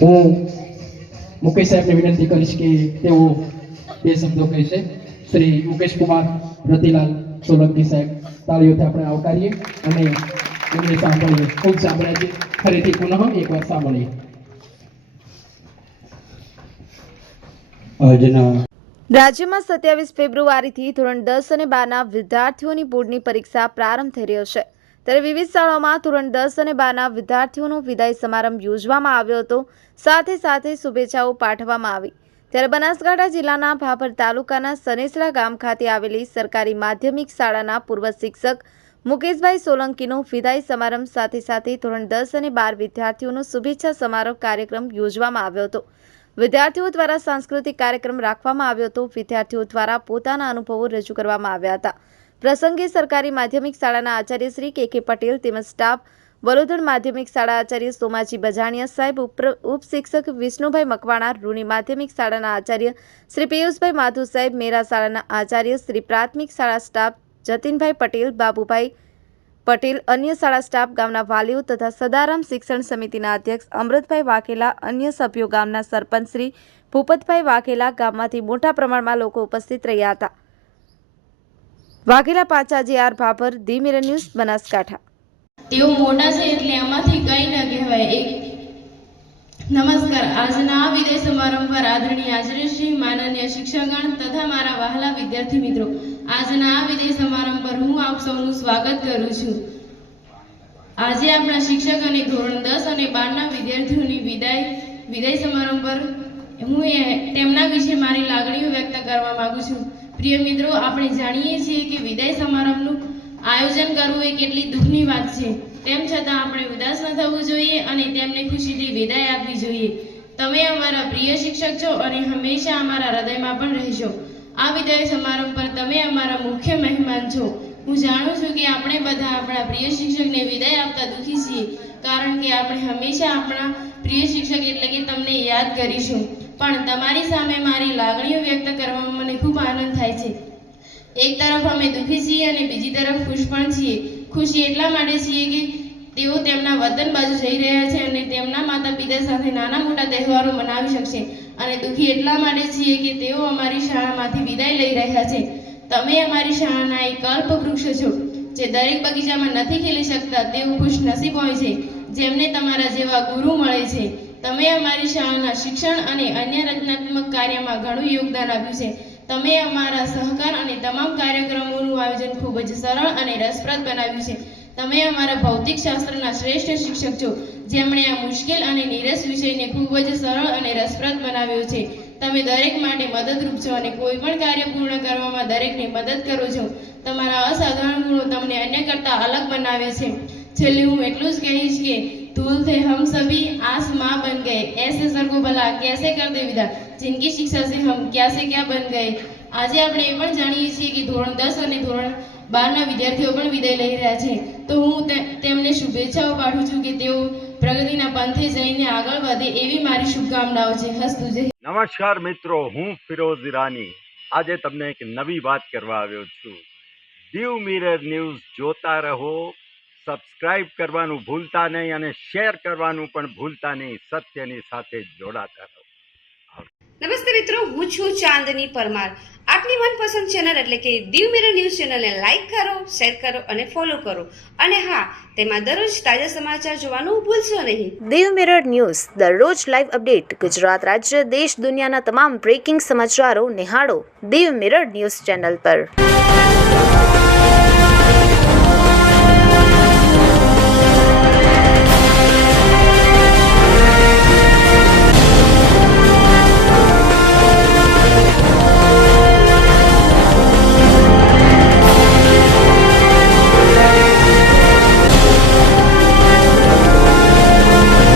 હું મુકેશ સાહેબને વિનંતી કરીશ કે તેઓ બે શબ્દો કહેશે. શ્રી મુકેશ કુમાર રતિલાલ સોલંકી સાહેબ, તાળીઓથી આપણે આવકારીએ અને એમને સાંભળીએ. ખૂબ સાંભળ્યા છે, ફરીથી પુનઃ એકવાર સાંભળીએ. રાજ્યમાં 27 ફેબ્રુઆરીથી ધોરણ 10 અને 12ના વિદ્યાર્થીઓની બોર્ડની પરીક્ષા પ્રારંભ થઈ રહ્યો છે. ત્યારે વિવિધ શાળાઓમાં ધોરણ 10 અને 12ના વિદ્યાર્થીઓનો વિદાય સમારંભ યોજવામાં આવ્યો હતો. સાથે શુભેચ્છાઓ પાઠવવામાં આવી. ત્યારે બનાસકાંઠા જિલ્લાના ભાભર તાલુકાના સનેસરા ગામ ખાતે આવેલી સરકારી માધ્યમિક શાળાના પૂર્વ શિક્ષક મુકેશભાઈ સોલંકીનો વિદાય સમારંભ સાથે ધોરણ 10 અને 12 વિદ્યાર્થીઓનો શુભેચ્છા સમારોહ કાર્યક્રમ યોજવામાં આવ્યો હતો. વિદ્યાર્થીઓ દ્વારા સાંસ્કૃતિક કાર્યક્રમ રાખવામાં આવ્યો હતો. વિદ્યાર્થીઓ દ્વારા પોતાના અનુભવો રજૂ કરવામાં આવ્યા હતા. પ્રસંગે સરકારી માધ્યમિક શાળાના આચાર્ય શ્રી કે પટેલ તેમજ સ્ટાફ, વલોધડ માધ્યમિક શાળા આચાર્ય સોમાજી બજાણિયા સાહેબ, ઉપશિક્ષક વિષ્ણુભાઈ મકવાણા, રૂની માધ્યમિક શાળાના આચાર્ય શ્રી પિયુષભાઈ માધુ સાહેબ, મેરા શાળાના આચાર્ય શ્રી પ્રાથમિક શાળા સ્ટાફ જતીનભાઈ પટેલ, બાબુભાઈ પટેલ, અન્ય શાળા સ્ટાફ, ગામના વાલીઓ તથા સદારામ શિક્ષણ સમિતિના અધ્યક્ષ અમૃતભાઈ વાઘેલા, અન્ય સભ્યો, ગામના સરપંચ શ્રી ભૂપતભાઈ વાઘેલા, ગામમાંથી મોટા પ્રમાણમાં લોકો ઉપસ્થિત રહ્યા હતા. વાઘેલા પાછા આર Bhabhar, the mirror news, Banaskantha. તેઓ મોટા છે એટલે આમાંથી કંઈ ન કહેવાય. નમસ્કાર. આજના આ વિદાય સમારંભ પર આદરણીય આચાર્યશ્રી, માનનીય શિક્ષકગણ તથા મારા વહાલા વિદ્યાર્થી મિત્રો, આજના આ વિદાય સમારંભ પર હું આપ સૌનું સ્વાગત કરું છું. આજે આપણા શિક્ષક અને ધોરણ 10 અને 12ના વિદ્યાર્થીઓની વિદાય સમારંભ પર હું તેમના વિશે મારી લાગણીઓ વ્યક્ત કરવા માંગુ છું. પ્રિય મિત્રો, આપણે જાણીએ છીએ કે વિદાય સમારંભનું આયોજન કરવું એ કેટલી દુઃખની વાત છે. તેમ છતાં આપણે ઉદાસ ન થવું જોઈએ અને તેમને ખુશીથી વિદાય આપવી જોઈએ. તમે અમારા પ્રિય શિક્ષક છો અને હંમેશા અમારા હૃદયમાં પણ રહેશો. આ વિદાય સમારંભ પર તમે અમારા મુખ્ય મહેમાન છો. હું જાણું છું કે આપણે બધા આપણા પ્રિય શિક્ષકને વિદાય આપતા દુઃખી છીએ, કારણ કે આપણે હંમેશા આપણા પ્રિય શિક્ષક એટલે કે તમને યાદ કરીશું. પણ તમારી સામે મારી લાગણીઓ વ્યક્ત કરવામાં મને ખૂબ આનંદ થાય છે. એક તરફ અમે દુઃખી છીએ અને બીજી તરફ ખુશ પણ છીએ. ખુશી એટલા માટે છીએ કે તેઓ તેમના વતન બાજુ જઈ રહ્યા છે અને તેમના માતા પિતા સાથે નાના મોટા તહેવારો મનાવી શકશે. અને દુઃખી એટલા માટે છીએ કે તેઓ અમારી શાળામાંથી વિદાય લઈ રહ્યા છે. તમે અમારી શાળાના એક કલ્પવૃક્ષ છો, જે દરેક બગીચામાં નથી ખીલી શકતા. તેઓ ખુશ નસીબ હોય છે જેમને તમારા જેવા ગુરુ મળે છે. તમે અમારી શાળાના શિક્ષણ અને અન્ય રચનાત્મક કાર્યમાં ઘણું યોગદાન આપ્યું છે. તમે અમારા સહકાર અને તમામ કાર્યક્રમોનું આયોજન ખૂબ જ સરળ અને રસપ્રદ બનાવ્યું છે. તમે અમારા ભૌતિક શાસ્ત્રના શ્રેષ્ઠ શિક્ષક છો, જેમણે આ મુશ્કેલ અને નીરસ વિષયને ખૂબ જ સરળ અને રસપ્રદ બનાવ્યો છે. તમે દરેક માટે મદદરૂપ છો અને કોઈ પણ કાર્ય પૂર્ણ કરવામાં દરેકને મદદ કરો છો. તમારા અસાધારણ ગુણો તમને અન્ય કરતાં અલગ બનાવે છે. છેલ્લે હું એટલું જ કહીશ કે धूल थे हम सभी आस माँ बन गए, ऐसे सर को भला कैसे कर दे विदा, जिनकी शिक्षा से हम क्या से क्या बन गए. આજે આપણે એ પણ જાણીએ છીએ કે ધોરણ 10 અને ધોરણ 12ના વિદ્યાર્થીઓ પણ વિદાય લઈ રહ્યા છે. તો હું તેમને શુભેચ્છાઓ પાઠવું છું કે તેઓ પ્રગતિના પંથે જઈને આગળ વધે એવી મારી શુભકામનાઓ છે. હસ્તુ જય. નમસ્કાર મિત્રો, હું ફિરોઝ ઈરાની આજે તમને એક નવી વાત કરવા આવ્યો છું. દીવ મિરર ન્યૂઝ જોતા રહો, સબસ્ક્રાઇબ કરવાનું ભૂલતા નહીં અને શેર કરવાનું પણ ભૂલતા નહીં. સત્યની સાથે જોડાતા રહો. નમસ્તે મિત્રો, હું છું ચાંદની પરમાર. આપની મનપસંદ ચેનલ એટલે કે દીવ મિરર ન્યૂઝ ચેનલને લાઈક કરો, શેર કરો અને ફોલો કરો. અને હા, તેમાં દરરોજ તાજા સમાચાર જોવાનું ભૂલશો નહીં. દીવ મિરર ન્યૂઝ દરરોજ લાઈવ અપડેટ, ગુજરાત રાજ્ય, દેશ, દુનિયાના તમામ બ્રેકિંગ સમાચારો નિહાળો દીવ મિરર ન્યૂઝ ચેનલ પર.